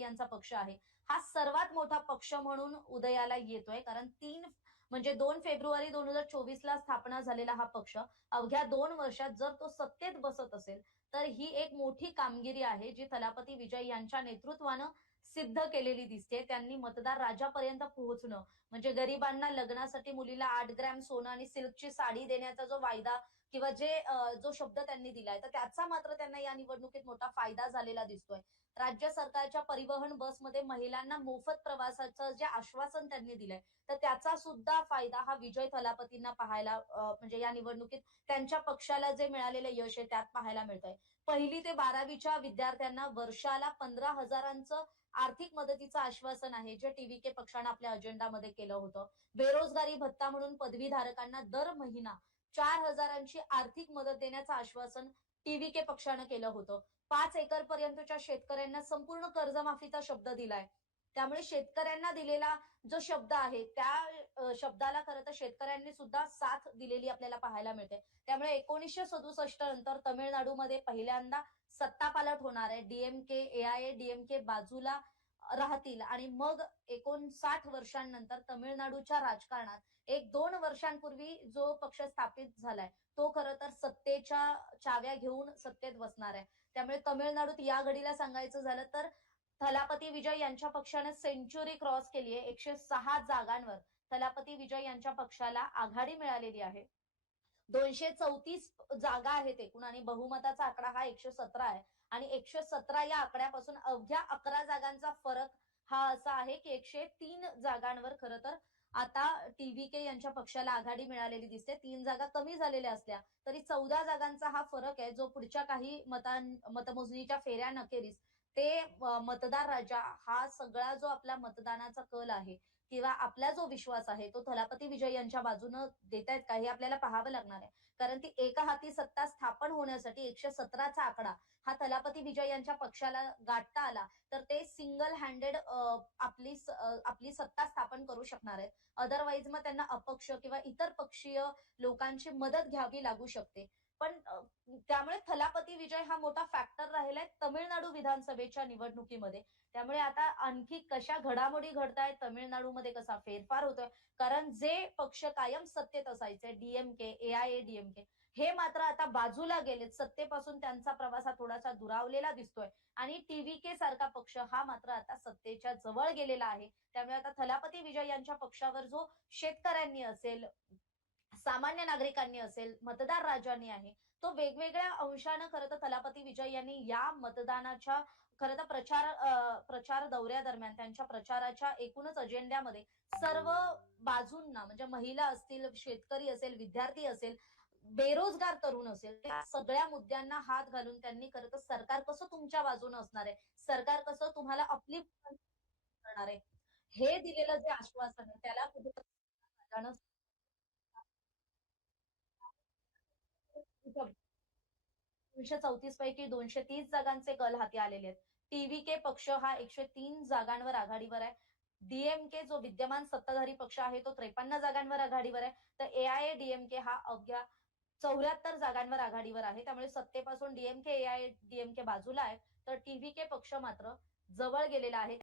विजय यांचा पक्ष आहे हा सर्वात मोठा पक्ष म्हणून उदयाला येतोय, कारण 2 फेब्रुवारी 2024 ला स्थापना झालेला हा पक्ष अवघ्या 2 वर्षात जर तो सत्तेत बसत असेल तर ही एक मोठी कामगिरी आहे जी थलापती विजय यांच्या नेतृत्वानं सिद्ध केलेली दिसते. त्यांनी मतदार राजापर्यंत पोहोचणं म्हणजे गरिबांना लग्नासाठी मुलीला 8 ग्रॅम सोनं आणि सिल्कची साडी देण्याचा जो वायदा किंवा जो शब्द त्यांनी दिलाय तर त्याचा मात्र त्यांना या निवडणुकीत मोठा फायदा झालेला दिसतोय. राज्य सरकारच्या परिवहन बसमध्ये महिलांना मोफत प्रवासाचं जे आश्वासन त्यांनी दिलंय तर त्याचा सुद्धा फायदा हा विजय थलापतींना पाहायला म्हणजे या निवडणुकीत त्यांच्या पक्षाला जे मिळालेलं यश आहे त्यात पाहायला मिळतंय. 1ली ते 12वीच्या विद्यार्थ्यांना वर्षाला 15,000चं आर्थिक मदतीचं आश्वासन आहे जे टीव्हीके पक्षाने आपल्या अजेंडामध्ये केलं होतं. बेरोजगारी भत्ता म्हणून पदवीधारकांना दर महिना 4,000ची आर्थिक मदत देण्याचं आश्वासन टीव्हीके पक्षाने केलं होतं. 5 एकर पर्यंतच्या शेतकऱ्यांना संपूर्ण कर्जमाफीचा शब्द दिलाय. त्यामुळे शेतकऱ्यांना दिलेला जो शब्द आहे त्या शब्दाला खरं तर शेतकऱ्यांनी सुद्धा साथ दिलेली आपल्याला पाहायला मिळते. त्यामुळे 1967 नंतर तमिळनाडूमध्ये पहिल्यांदा सत्ता पालट होणार आहे. डीएमके एआयएडीएमके बाजूला राहतील आणि मग 59 वर्षांनंतर तमिळनाडूच्या राजकारणात 1-2 वर्षांपूर्वी जो पक्ष स्थापित झालाय तो खरं तर सत्तेच्या चाव्या घेऊन सत्तेत बसणार आहे. त्यामुळे तमिळनाडूत या घडीला सांगायचं झालं तर थलापती विजय यांच्या पक्षाने सेंच्युरी क्रॉस केली आहे. 106 जागांवर थलापती विजय यांच्या पक्षाला आघाडी मिळालेली आहे. 234 जागा आहेत एकूण आणि बहुमताचा आकडा हा 117 आहे आणि 117 या आकड्यापासून अवघ्या 11 जागांचा फरक हा असा आहे की 103 जागांवर खरं तर आता टीव्हीके यांच्या पक्षाला आघाडी मिळालेली दिसते. 3 जागा कमी झालेल्या असल्या तरी 14 जागांचा हा फरक आहे जो पुढच्या काही मतमोजणीच्या फेऱ्यानखेरीस ते मतदार राजा हा सगळा जो आपला मतदानाचा कल आहे किंवा आपला जो विश्वास आहे तो थलापती विजय यांच्या बाजूने देतायत का हे आपल्याला पाहावं लागणार आहे. कारण ती एका हाती सत्ता स्थापन होण्यासाठी 117चा आकडा हा थलापती विजय यांच्या पक्षाला गाठता आला तर ते सिंगल हँडेड आपली सत्ता स्थापन करू शकणार आहेत. अदरवाईज मग त्यांना अपक्ष किंवा इतर पक्षीय लोकांची मदत घ्यावी लागू शकते. पण त्यामुळे थलापती विजय हा मोठा फॅक्टर राहिलाय तमिळनाडू विधानसभेच्या निवडणुकीमध्ये. त्यामुळे आता आणखी कशा घडामोडी घडतायत तमिळनाडूमध्ये कसा फेरफार होतोय कारण जे पक्ष कायम सत्तेत असायचे डीएमके एआयएडीएमके हे मात्र आता बाजूला गेलेत. सत्तेपासून त्यांचा प्रवास हा थोडासा दुरावलेला दिसतोय आणि टीव्हीके सारखा पक्ष हा मात्र आता सत्तेच्या जवळ गेलेला आहे. त्यामुळे आता थलापती विजय यांच्या पक्षावर जो शेतकऱ्यांनी असेल सामान्य नागरिकांनी असेल मतदार राजांनी आहे तो वेगवेगळ्या अंशानं खरं तर थलापती विजय यांनी या मतदानाच्या खरं तर प्रचार दौऱ्यादरम्यान त्यांच्या प्रचाराच्या एकूणच अजेंड्यामध्ये सर्व बाजूंना म्हणजे महिला असतील शेतकरी असेल विद्यार्थी असेल बेरोजगार तरुण असेल त्या सगळ्या मुद्द्यांना हात घालून त्यांनी खरं तर सरकार कसं तुमच्या बाजूने असणार आहे सरकार कसं तुम्हाला आपली करणार आहे हे दिलेलं जे आश्वासन आहे त्याला कुठे 234 पैकी 230 जागांचे कल हाती आलेले आहेत. टीव्हीके पक्ष हा 103 जागांवर आघाडीवर आहे. डीएमके जो विद्यमान सत्ताधारी पक्ष आहे तो 53 जागांवर आघाडीवर आहे तर एआयएडीएमके हा अवघ्या 74 जागांवर आघाडीवर आहे. त्यामुळे सत्तेपासून डीएमके एआयएडीएमके बाजूला आहे तर टीव्हीके पक्ष मात्र जवळ गेलेला आहे.